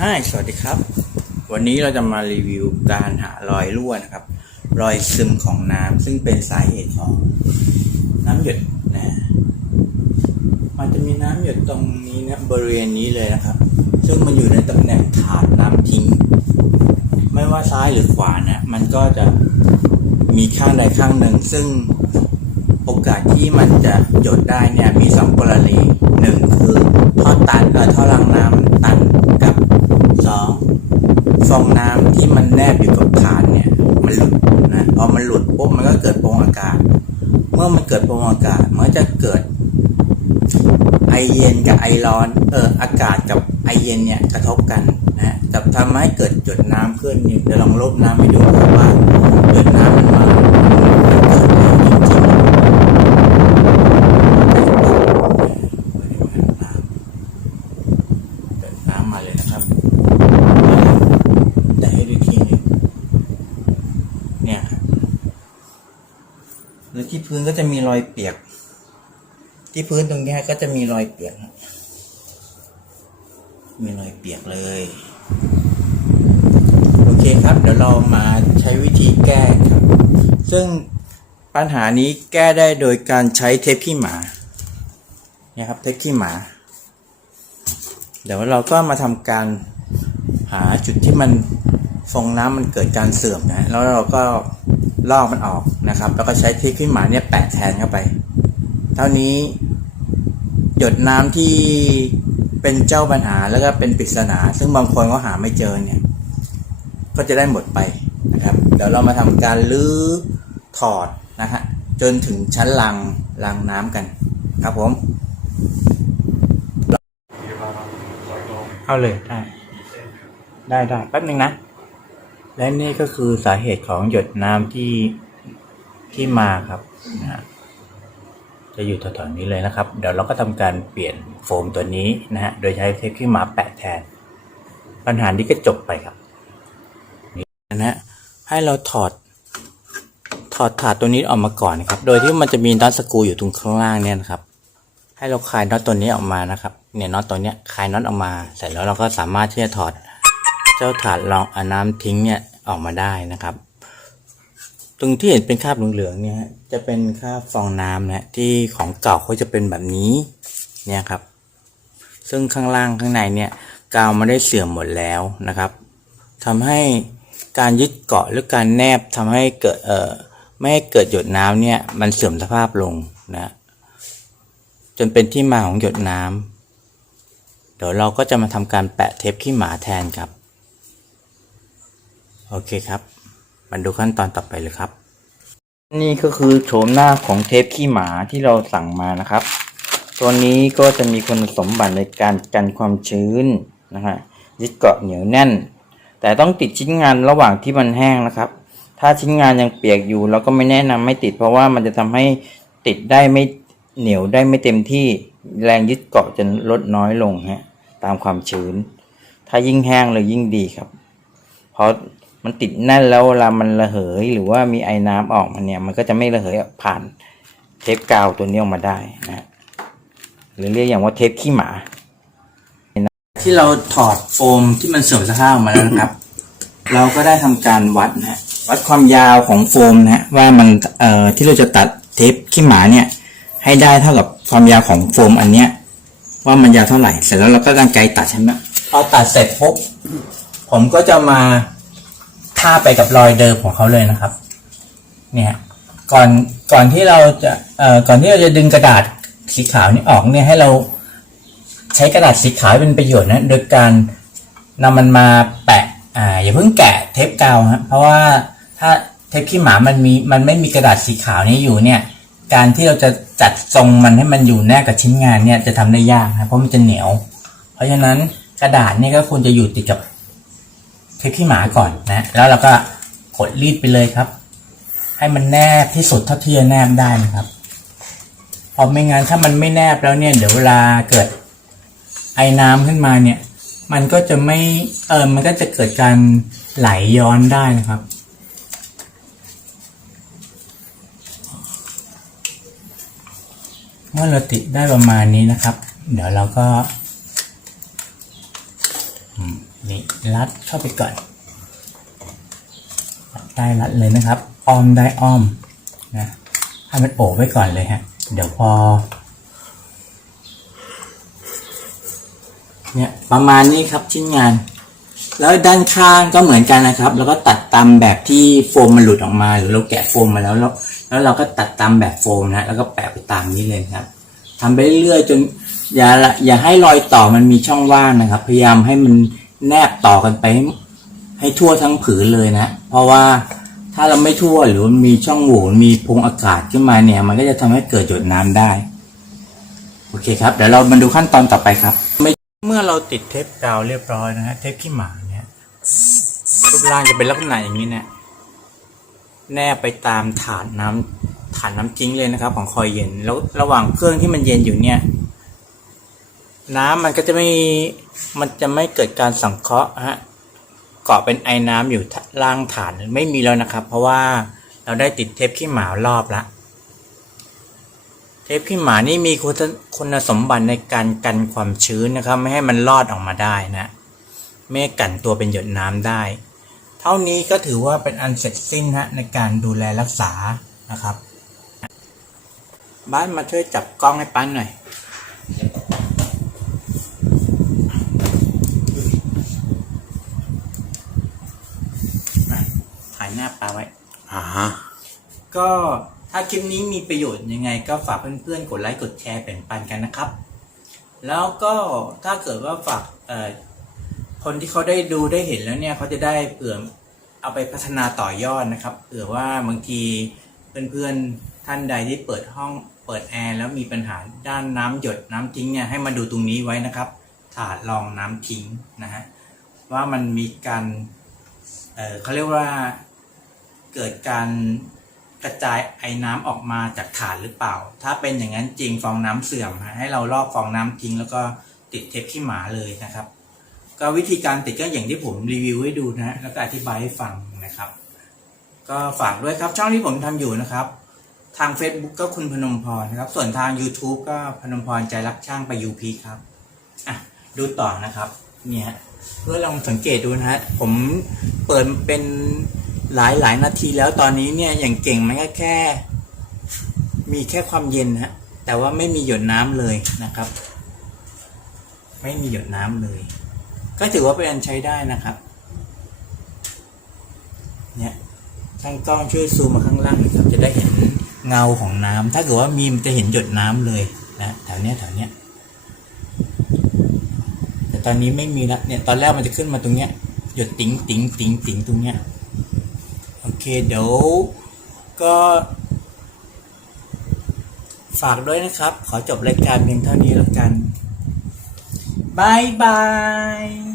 ฮสวัสดีครับ วันนี้เราจะมารีวิวการหารอยรั่วนะครับ รอยซึมของน้ำซึ่งเป็นสาเหตุของน้ำหยดนะ มันจะมีน้ำหยดตรงนี้นะบริเวณนี้เลยนะครับ ซึ่งมันอยู่ในตำแหน่งถาดน้ำทิ้ง ไม่ว่าซ้ายหรือขวานะมันก็จะมีข้างใดข้างหนึ่ง ซึ่งโอกาสที่มันจะหยดได้เนี่ยมีสองกรณีหนึ่งคือท่อตันเอ่อท่อรางน้ำตัน ฟองน้ำที่มันแนบอยู่กับฐานเนี่ย มันหลุดนะพอมันหลุดปุ๊บมันก็เกิดโปร่งอากาศ เมื่อมันเกิดโปร่งอากาศมันจะเกิด ไอเย็นกับไอร้อนเอออากาศกับไอเย็นเนี่ยกระทบกันนะจะทำให้เกิดจุดน้ำขึ้นนี่เดี๋ยวลองลบน้ำให้ดูครับว่าจุดน้ำมันมามันเกิดอะไรจริงๆเกิดน้ำมาเลยนะครับ แต่ให้ดูทีหนึงเนี่ยครับแล้วที่ พื้นก็จะมีรอยเปียก ที่พื้นตรงนี้ยก็จะมีรอยเปียก มีรอยเปียกเลย โอเคครับ เดี๋ยวเรามาใช้วิธีแก้ครับ ซึ่งปัญหานี้แก้ได้โดยการใช้เทปขี้หมาเนี่ยครับเทปขี้หมา เดี๋ยวเราก็มาทำการหาจุดที่มัน ฟองน้ำมันเกิดการเสื่อมนะแล้วเราก็ลอกมันออกนะครับ แล้วก็ใช้เทปขี้หมาเนี่ยแปะแทนเข้าไป เท่านี้ หยดน้ำที่เป็นเจ้าปัญหาแล้วก็เป็นปริศนา ซึ่งบางคนก็หาไม่เจอเนี่ย ก็จะได้หมดไปนะครับ เดี๋ยวเรามาทำการลื้อถอดนะฮะจนถึงชั้นลังลังน้ำกัน ครับผมเอาเลยได้ได้ได้แป๊บหนึ่งนะ และนี่ก็คือสาเหตุของหยดน้ำที่ที่มาครับนะฮะจะอยู่แถวๆนี้เลยนะครับ เดี๋ยวเราก็ทำการเปลี่ยนโฟมตัวนี้นะฮะ โดยใช้เทปขี้หมาแปะแทน ปัญหานี้ก็จบไปครับ นี่นะฮะ ให้เราถอด ถอดถาดตัวนี้ออกมาก่อนนะครับ โดยที่มันจะมีน็อตสกูอยู่ตรงข้างล่างเนี่ยนะครับ ให้เราคลายน็อตตัวนี้ออกมานะครับ เนี่ยน็อตตัวเนี้ยคลายน็อตออกมา เสร็จแล้วเราก็สามารถที่จะถอด จ้าถาดรองอาน้ำทิ้งเนี่ยออกมาได้นะครับ ตรงที่เห็นเป็นคราบเหลืองๆเนี่ยจะเป็นคราบฟองน้ำนะที่ของเก่าเขาจะเป็นแบบนี้เนี่ยครับ ซึ่งข้างล่างข้างในเนี่ยกาวมันได้เสื่อมหมดแล้วนะครับทำให้การยึดเกาะหรือการแนบทำให้เกิดเอ่อไม่ให้เกิดหยดน้ำเนี่ยมันเสื่อมสภาพลงนะจนเป็นที่มาของหยดน้ำเดี๋ยวเราก็จะมาทำการแปะเทปขี้หมาแทนครับ โอเคครับ มาดูขั้นตอนต่อไปเลยครับ นี่ก็คือโฉมหน้าของเทปขี้หมาที่เราสั่งมานะครับ ตัวนี้ก็จะมีคุณสมบัติในการกันความชื้นนะฮะยึดเกาะเหนียวแน่น แต่ต้องติดชิ้นงานระหว่างที่มันแห้งนะครับ ถ้าชิ้นงานยังเปียกอยู่เราก็ไม่แนะนำไม่ติดเพราะว่ามันจะทำให้ติดได้ไม่เหนียวได้ไม่เต็มที่แรงยึดเกาะจะลดน้อยลงฮะตามความชื้น ถ้ายิ่งแห้งเลยยิ่งดีครับ เพราะ มันติดแน่นแล้วเวลามันระเหย หรือว่ามีไอ้น้ำออกมาเนี่ย มันก็จะไม่ระเหยผ่านเทปกาวตัวนี้ออกมาได้นะฮะหรือเรียกอย่างว่าเทปขี้หมา ที่เราถอดโฟมที่มันเสื่อมสภาพออกมาแล้วนะครับ เราก็ได้ทำการวัดนะฮะวัดความยาวของโฟมนะฮะว่ามันเอ่อที่เราจะตัดเทปขี้หมาเนี่ย ให้ได้เท่ากับความยาวของโฟมอันเนี้ยว่ามันยาวเท่าไหร่ เสร็จแล้วเราก็กางไกรตัดใช่ไหมพอตัดเสร็จปุ๊บผมก็จะมา ท่าบไปกับรอยเดิมของเขาเลยนะครับ เนี่ยก่อนก่อนที่เราจะเอ่อก่อนที่เราจะดึงกระดาษสีขาวนี้ออกเนี่ยให้เราใช้กระดาษสีขาวเป็นประโยชน์นะโดยการนำมันมาแปะอ่าอย่าเพิ่งแกะเทปกาวฮะเพราะว่าถ้าเทปขี้หมามันมีมันไม่มีกระดาษสีขาวนี้อยู่เนี่ย การที่เราจะจัดทรงมันให้มันอยู่แนบกับชิ้นงานเนี่ยจะทำได้ยากนะเพราะมันจะเหนียว เพราะฉะนั้นกระดาษนี่ก็ควรจะอยู่ติดกับ เทปขี้หมาก่อนนะ แล้วเราก็กดรีดไปเลยครับ ให้มันแนบที่สุดเท่าที่จะแนบได้นะครับพราะไม่งั้นถ้ามันไม่แนบแล้วเนี่ย เดี๋ยวเวลาเกิดไอ้น้ำขึ้นมาเนี่ย มันก็จะไม่เออมันก็จะเกิดการไหลย้อนได้นะครับ เมื่อเราติดได้ประมาณนี้นะครับ เดี๋ยวเราก็อืม นี่ รัดเข้าไปก่อนรัดได้รัดเลยนะครับอ้อมได้อ้อมนะให้มันโอบไว้ก่อนเลยฮะ เดี๋ยวพอ เนี่ยประมาณนี้ครับชิ้นงาน แล้วด้านข้างก็เหมือนกันนะครับ แล้วก็ตัดตามแบบที่โฟมมันหลุดออกมา หรือเราแกะโฟมมาแล้วแล้วแล้วเราก็ตัดตามแบบโฟมนะแล้วก็แปะไปตามนี้เลยครับทำไปเรื่อยๆจนอย่าละอย่าให้รอยต่อมันมีช่องว่างนะครับ พยายามให้มัน แนบต่อกันไป ให้ทั่วทั้งผืนเลยนะ เพราะว่าถ้าเราไม่ทั่วหรือมันมีช่องโหว่มีพงอากาศขึ้นมาเนี่ย มันก็จะทำให้เกิดหยดน้ำได้ โอเคครับ เดี๋ยวเรามาดูขั้นตอนต่อไปครับเมื่อเราติดเทปกาวเรียบร้อยนะฮะเทปขี้หมาเนี่ยรูปร่างจะเป็นลักษณะอย่างนี้เนี่ยแนบไปตามฐานน้ำฐานน้ำทิ้งเลยนะครับ ของคอยเย็นแล้วระหว่างเครื่องที่มันเย็นอยู่เนี่ย น้ำมันก็จะไม่มันจะไม่เกิดการสังเคราะห์ฮะเกาะเป็นไอ้น้ำอยู่ล่างฐานไม่มีแล้วนะครับ เพราะว่าเราได้ติดเทปขี้หมารอบละเทปขี้หมานี่มีคุณคุณสมบัติในการกันความชื้นนะครับ ไม่ให้มันลอดออกมาได้นะไม่ให้กันตัวเป็นหยดน้ำได้ เท่านี้ก็ถือว่าเป็นอันเสร็จสิ้นฮะในการดูแลรักษานะครับ บ้านมาช่วยจับกล้องให้ปั้นหน่อยหน้าปลาไว้ อ่า ก็ถ้าคลิปนี้มีประโยชน์ยังไง ก็ฝากเพื่อนๆกดไลค์กดแชร์แบ่งปันกันนะครับ แล้วก็ถ้าเกิดว่าฝากคนที่เขาได้ดูได้เห็นแล้วเนี่ยเขาจะได้เผื่อเอาไปพัฒนาต่อยอดนะครับเผื่อว่าบางทีเพื่อนๆท่านใดที่เปิดห้องเปิดแอร์แล้วมีปัญหาด้านน้ำหยดน้ำทิ้งเนี่ยให้มาดูตรงนี้ไว้นะครับ ถาดรองน้ำทิ้งนะฮะว่ามันมีการเเขาเรียกว่าเกิดการ กระจายไอ้น้ำออกมาจากฐานหรือเปล่า ถ้าเป็นอย่างนั้นจริงฟองน้ำเสื่อมฮะให้เราลอกฟองน้ำทิ้งแล้วก็ติดเทปขี้หมาเลยนะครับ ก็วิธีการติดก็อย่างที่ผมรีวิวให้ดูนะฮะแล้วก็อธิบายให้ฟังนะครับ ก็ฝากด้วยครับช่องที่ผมทำอยู่นะครับ ทาง Facebook ก็คุณพนมพรนะครับ ส่วนทาง YouTube ก็พนมพรใจรักช่างไปยูพีครับอะดูต่อนะครับ เนี่ยเพื่อลองสังเกตดูนะฮะผมเปิดเป็น หลายหลายนาทีแล้วตอนนี้เนี่ยอย่างเก่งมันก็แค่ มีแค่ความเย็นฮะแต่ว่าไม่มีหยดน้ำเลยนะครับ ไม่มีหยดน้ำเลย ก็ถือว่าเป็นอันใช้ได้นะครับ เนี่ยช่างกล้องช่วยซูมมาข้างล่างน่อยครับจะได้เห็นเงาของน้ำถ้าเกิดว่ามีมันจะเห็นหยดน้ำเลยนะแถวเนี้ยแถวเนี้ยแต่ตอนนี้ไม่มีละเนี่ยตอนแรกมันจะขึ้นมาตรงเนี้ยหยดติ๋งติ๋งติ๋งติ๋งตรงเนี้ย เคเดี๋ยวก็ฝากด้วยนะครับ ขอจบรายการเพียงเท่านี้แล้วกันบายบาย